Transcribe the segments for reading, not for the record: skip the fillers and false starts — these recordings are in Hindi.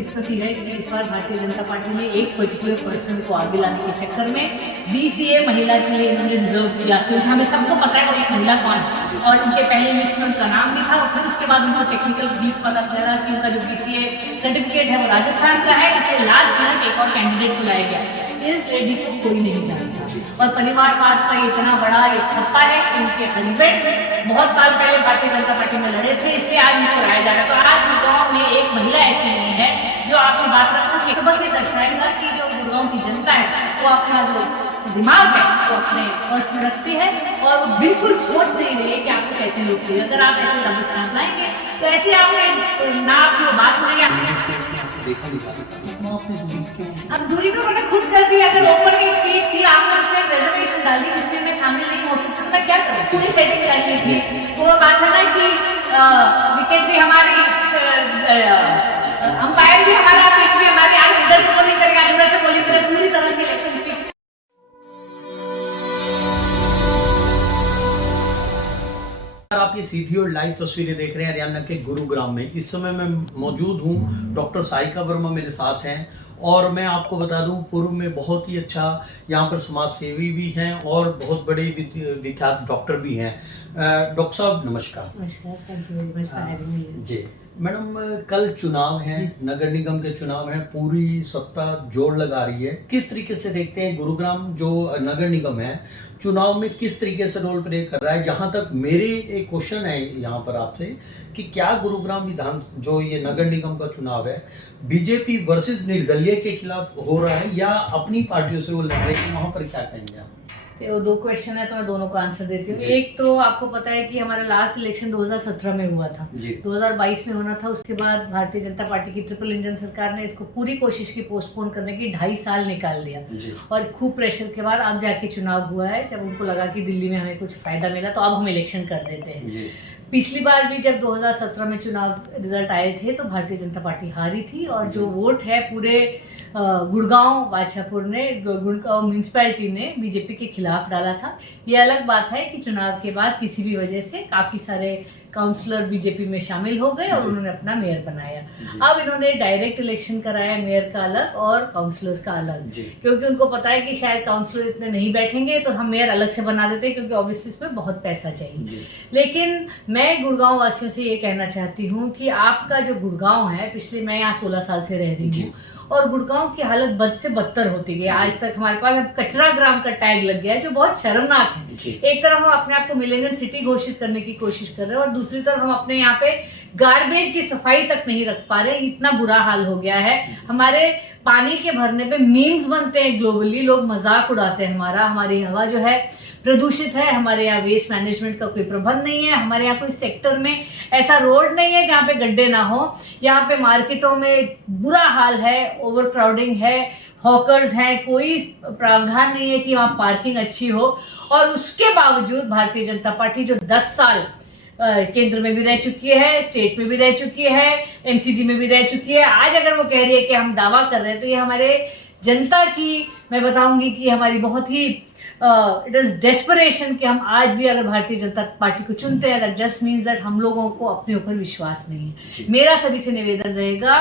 बदकिस्मती है कि इस बार भारतीय जनता पार्टी ने एक पर्टिकुलर पर्सन को आगे लाने के चक्कर में BCA महिला के लिए इन्होंने रिजर्व किया, क्योंकि हमें सबको पता है वो एक महिला कौन है और उनके पहले लिस्ट में उसका नाम भी था और फिर उसके बाद उनको टेक्निकल ग्लिच पता चला कि उनका जो BCA सर्टिफिकेट है वो राजस्थान का है, इसलिए लास्ट मिनट एक और कैंडिडेट को लाया गया। इस लेडी को कोई नहीं जानता और परिवारवाद का इतना बड़ा एक ठप्पा है कि उनके हस्बैंड बहुत साल पहले भारतीय जनता पार्टी में लड़े थे, इसलिए आज उनको लाया जा रहा है। तो आज गुड़गांव में एक महिला ऐसी नहीं है जो आपकी बात रख सके। तो बस ये दर्शाएगा कि जो गुड़गांव की जनता है वो अपना जो दिमाग है वो अपने पर्स में रखती है और वो बिल्कुल सोच नहीं रही है कि आपको कैसे लोग चाहिए। अगर आप ऐसे डबल स्टैंप लाएंगे तो ऐसे आपने ना आपकी बात सुनेंगे। अब दूरी तो मैंने खुद कर दी। अगर ओपन एक सीट थी, आपने उसमें रिजर्वेशन डाली जिसमें मैं शामिल नहीं हो सकती, तो मैं क्या करूँ? पूरी सेटिंग कर ली थी। वो बात है ना कि विकेट भी हमारी, अंपायर भी हमारा, पिच भी हमारी, आज इधर से बॉलिंग करेगा, उधर से बॉलिंग करेगा, पूरी तरह से इलेक्शन फिक्स। आप ये सीधी और लाइव तस्वीरें देख रहे हैं हरियाणा के गुरुग्राम में। इस समय मैं मौजूद हूँ, डॉक्टर साइका वर्मा मेरे साथ हैं और मैं आपको बता दूं पूर्व में बहुत ही अच्छा यहाँ पर समाज सेवी भी हैं और बहुत बड़े विख्यात डॉक्टर भी हैं। डॉक्टर साहब नमस्कार। नमस्कार, thank you very much for having me. जी मैडम, कल चुनाव हैं, नगर निगम के चुनाव हैं, पूरी सत्ता जोर लगा रही है। किस तरीके से देखते हैं गुरुग्राम जो नगर निगम है चुनाव में किस तरीके से रोल प्ले कर रहा है? जहां तक मेरे एक क्वेश्चन है यहाँ पर आपसे कि क्या गुरुग्राम विधान जो ये नगर निगम का चुनाव है बीजेपी वर्सेस निर्दलीय के खिलाफ हो रहा है या अपनी पार्टियों से वो लड़ रहे हैं? वहां पर क्या कहेंगे आप? वो दो क्वेश्चन है तो मैं दोनों को आंसर देती हूँ। एक तो आपको पता है कि हमारा लास्ट इलेक्शन 2017 में हुआ था, 2022 में होना था। उसके बाद भारतीय जनता पार्टी की ट्रिपल इंजन सरकार ने इसको पूरी कोशिश की पोस्टपोन करने की, 2.5 साल निकाल दिया और खूब प्रेशर के बाद अब जाके चुनाव हुआ है। जब उनको लगा कि दिल्ली में हमें कुछ फायदा मिला तो अब हम इलेक्शन कर देते हैं। पिछली बार भी जब 2017 में चुनाव रिजल्ट आए थे तो भारतीय जनता पार्टी हारी थी और जो वोट है पूरे गुड़गांव बादशाहपुर ने, गुड़गांव म्यूनसिपैलिटी ने बीजेपी के खिलाफ डाला था। ये अलग बात है कि चुनाव के बाद किसी भी वजह से काफ़ी सारे काउंसलर बीजेपी में शामिल हो गए और उन्होंने अपना मेयर बनाया। अब इन्होंने डायरेक्ट इलेक्शन कराया, मेयर का अलग और काउंसलर्स का अलग, क्योंकि उनको पता है कि शायद काउंसलर इतने नहीं बैठेंगे तो हम मेयर अलग से बना देते हैं, क्योंकि ऑब्वियसली इसमें बहुत पैसा चाहिए। लेकिन मैं गुड़गांव वासियों से ये कहना चाहती हूँ कि आपका जो गुड़गांव है, पिछले मैं यहाँ 16 साल से रह रही हूँ और गुड़गांव की हालत बद से बदतर होती गई। आज तक हमारे पास कचरा ग्राम का टैग लग गया है जो बहुत शर्मनाक है। एक तरफ हम अपने आप को मिलेनियम सिटी घोषित करने की कोशिश कर रहे हैं और दूसरी तरफ हम अपने यहाँ पे गार्बेज की सफाई तक नहीं रख पा रहे। इतना बुरा हाल हो गया है। हमारे पानी के भरने पे मीम्स बनते हैं ग्लोबली, लोग मजाक उड़ाते हैं हमारा। हमारी हवा जो है प्रदूषित है, हमारे यहाँ वेस्ट मैनेजमेंट का कोई प्रबंध नहीं है, हमारे यहाँ कोई सेक्टर में ऐसा रोड नहीं है जहाँ पे गड्ढे ना हो। यहाँ पे मार्केटों में बुरा हाल है, ओवर क्राउडिंग है, हॉकर्स हैं, कोई प्रावधान नहीं है कि वहाँ पार्किंग अच्छी हो। और उसके बावजूद भारतीय जनता पार्टी जो 10 साल केंद्र में भी रह चुकी है, स्टेट में भी रह चुकी है, MCG में भी रह चुकी है, आज अगर वो कह रही है कि हम दावा कर रहे हैं तो ये हमारे जनता की, मैं बताऊंगी कि हमारी बहुत ही इट इज डेस्परेशन कि हम आज भी अगर भारतीय जनता पार्टी को चुनते हैं, दैट जस्ट मीन्स दैट हम लोगों को अपने ऊपर विश्वास नहीं है। मेरा सभी से निवेदन रहेगा,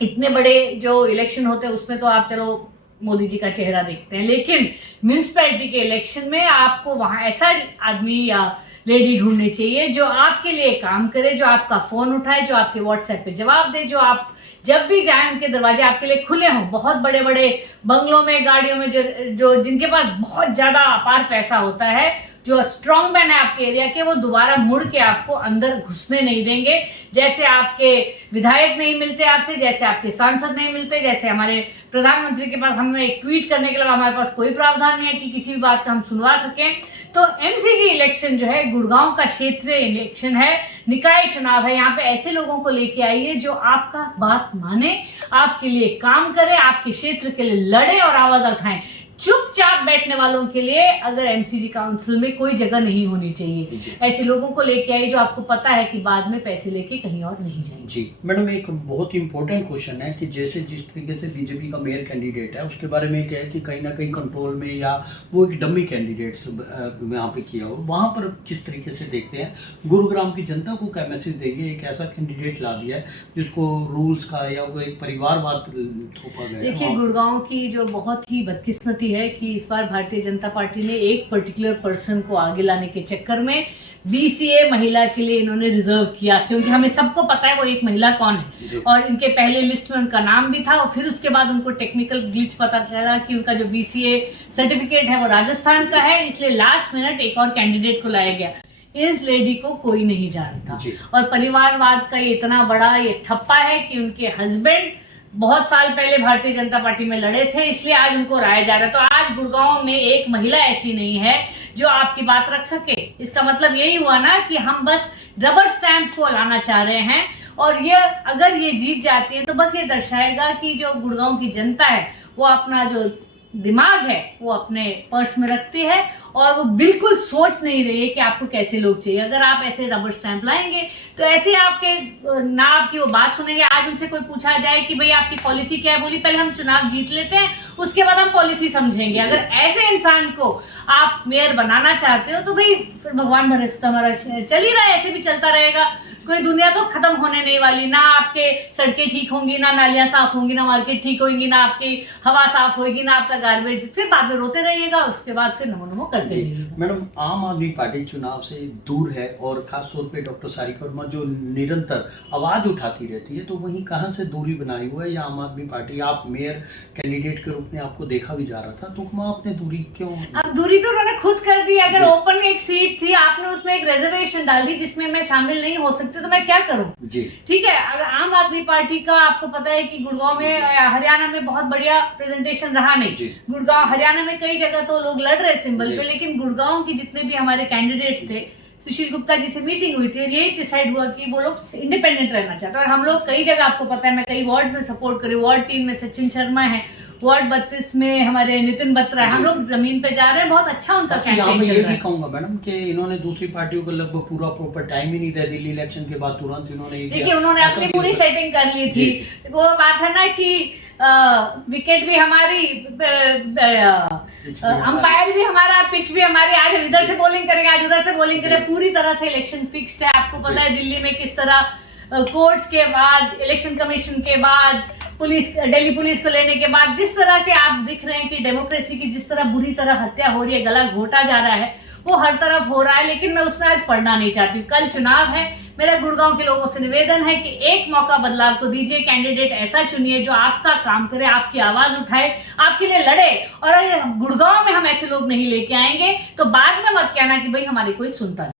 इतने बड़े जो इलेक्शन होते हैं उसमें तो आप चलो मोदी जी का चेहरा देखते हैं, लेकिन म्यूनसिपैलिटी के इलेक्शन में आपको वहां ऐसा आदमी या लेडी ढूंढनी चाहिए जो आपके लिए काम करे, जो आपका फोन उठाए, जो आपके व्हाट्सएप पे जवाब दे, जो आप जब भी जाएं उनके दरवाजे आपके लिए खुले हों। बहुत बड़े बड़े बंगलों में, गाड़ियों में जो जिनके पास बहुत ज्यादा अपार पैसा होता है, जो स्ट्रॉन्ग मैन है आपके एरिया के, वो दोबारा मुड़ के आपको अंदर घुसने नहीं देंगे। जैसे आपके विधायक नहीं मिलते आपसे, जैसे आपके सांसद नहीं मिलते, जैसे हमारे प्रधानमंत्री के पास हमें एक ट्वीट करने के अलावा हमारे पास कोई प्रावधान नहीं है कि किसी भी बात का हम सुनवा सकें। तो MCG इलेक्शन जो है गुड़गांव का क्षेत्रीय इलेक्शन है, निकाय चुनाव है। यहाँ पे ऐसे लोगों को लेके आइए जो आपका बात माने, आपके लिए काम करे, आपके क्षेत्र के लिए लड़े और आवाज उठाएं। चुपचाप बैठने वालों के लिए अगर एमसीजी काउंसिल में कोई जगह नहीं होनी चाहिए। ऐसे लोगों को लेके आई जो आपको पता है कि बाद में पैसे लेके कहीं और नहीं जाएंगे। जी मैडम, एक बहुत इंपॉर्टेंट क्वेश्चन है कि जैसे जिस तरीके से बीजेपी का मेयर कैंडिडेट है उसके बारे में क्या है कि कहीं ना कहीं कंट्रोल में या वो एक डमी कैंडिडेट्स यहाँ पे किया हो, वहाँ पर किस तरीके से देखते हैं? गुरुग्राम की जनता को क्या मैसेज देंगे? एक ऐसा कैंडिडेट ला दिया है जिसको रूल्स का या वो एक परिवारवाद थोपा गया। देखिए, गुड़गांव की जो बहुत ही बदकिस्मती है कि इस बार भारतीय जनता पार्टी ने एक पर्टिकुलर पर्सन को आगे लाने के चक्कर में बीसीए महिला के लिए इन्होंने रिजर्व किया, क्योंकि हमें सबको पता है वो एक महिला कौन है और इनके पहले लिस्ट में उनका नाम भी था और फिर उसके बाद उनको टेक्निकल ग्लिच पता चला कि उनका जो बीसीए सर्टिफिकेट है वो राजस्थान का है, इसलिए लास्ट मिनट एक और कैंडिडेट को लाया गया। इस लेडी को कोई नहीं जानता और परिवारवाद का ये इतना बड़ा ये ठप्पा है कि उनके हस्बैंड बहुत साल पहले भारतीय जनता पार्टी में लड़े थे, इसलिए आज उनको राया जा रहा है। तो आज गुड़गांव में एक महिला ऐसी नहीं है जो आपकी बात रख सके। इसका मतलब यही हुआ ना कि हम बस रबर स्टैंप को लाना चाह रहे हैं और ये अगर ये जीत जाती है तो बस ये दर्शाएगा कि जो गुड़गांव की जनता है वो अपना जो दिमाग है वो अपने पर्स में रखती है और वो बिल्कुल सोच नहीं रही है कि आपको कैसे लोग चाहिए। अगर आप ऐसे रबर स्टैंप लाएंगे तो ऐसे आपके ना आपकी वो बात सुनेंगे। आज उनसे कोई पूछा जाए कि भाई आपकी पॉलिसी क्या है, बोली पहले हम चुनाव जीत लेते हैं उसके बाद हम पॉलिसी समझेंगे। अगर ऐसे इंसान को आप मेयर बनाना चाहते हो तो भाई फिर भगवान भरोसे तो हमारा चल ही रहा है, ऐसे भी चलता रहेगा। कोई दुनिया तो खत्म होने नहीं वाली, ना आपके सड़कें ठीक होंगी, ना नालियां साफ होंगी, ना मार्केट ठीक होगी, ना आपकी हवा साफ होगी, ना आपका गार्बेज, फिर बाद में रोते रहिएगा, उसके बाद फिर नमो नमो करते रहिएगा। मैडम, आम आदमी पार्टी चुनाव से दूर है और खास तौर पे डॉक्टर सारिका वर्मा जो निरंतर आवाज उठाती रहती है, तो वहीं कहाँ से दूरी बनाई हुआ है या आम आदमी पार्टी? आप मेयर कैंडिडेट के रूप में आपको देखा भी जा रहा था, तो वहाँ आपने दूरी क्यों? अब दूरी तो उन्होंने खुद कर दी। अगर ओपन एक सीट थी, आपने उसमें एक रिजर्वेशन डाल दी जिसमें मैं शामिल नहीं हो सकती, तो मैं क्या करूं? जी ठीक है। अगर आम आदमी पार्टी का आपको पता है कि गुड़गांव में हरियाणा में बहुत बढ़िया प्रेजेंटेशन रहा नहीं। गुड़गांव हरियाणा में कई जगह तो लोग लड़ रहे सिंबल पे, लेकिन गुड़गांव की जितने भी हमारे कैंडिडेट्स थे, सुशील गुप्ता जी से मीटिंग हुई थी और यही डिसाइड हुआ कि वो लोग इंडिपेंडेंट रहना चाहते हैं। और हम लोग कई जगह, आपको पता है, मैं कई वार्ड्स में सपोर्ट करी। वार्ड 3 में सचिन शर्मा है, वार्ड 32 में हमारे नितिन बत्रा है। हम लोग जमीन पे जा रहे हैं, बहुत अच्छा उनका कैंपेन चल रहा है। ये भी कहूंगा मैडम कि इन्होंने दूसरी पार्टियों को लगभग पूरा प्रॉपर टाइम ही नहीं दिया। दिल्ली इलेक्शन के बाद तुरंत इन्होंने देखिए उन्होंने अपनी पूरी सेटिंग कर ली थी। वो बात है ना कि विकेट भी हमारी, अंपायर भी हमारा, पिच भी हमारी। आज हम इधर से बॉलिंग करेंगे, आज उधर से बॉलिंग करेंगे। पूरी तरह से इलेक्शन फिक्स्ड है। आपको पता है दिल्ली में किस तरह कोर्ट्स के बाद, इलेक्शन कमीशन के बाद, पुलिस, दिल्ली पुलिस को लेने के बाद जिस तरह के आप दिख रहे हैं कि डेमोक्रेसी की जिस तरह बुरी तरह हत्या हो रही है, गला घोटा जा रहा है, वो हर तरफ हो रहा है। लेकिन मैं उसमें आज पढ़ना नहीं चाहती हूँ। कल चुनाव है। मेरा गुड़गांव के लोगों से निवेदन है कि एक मौका बदलाव को दीजिए। कैंडिडेट ऐसा चुनिए जो आपका काम करे, आपकी आवाज उठाए, आपके लिए लड़े। और अगर गुड़गांव में हम ऐसे लोग नहीं लेके आएंगे तो बाद में मत कहना कि भाई हमारी कोई सुनता नहीं।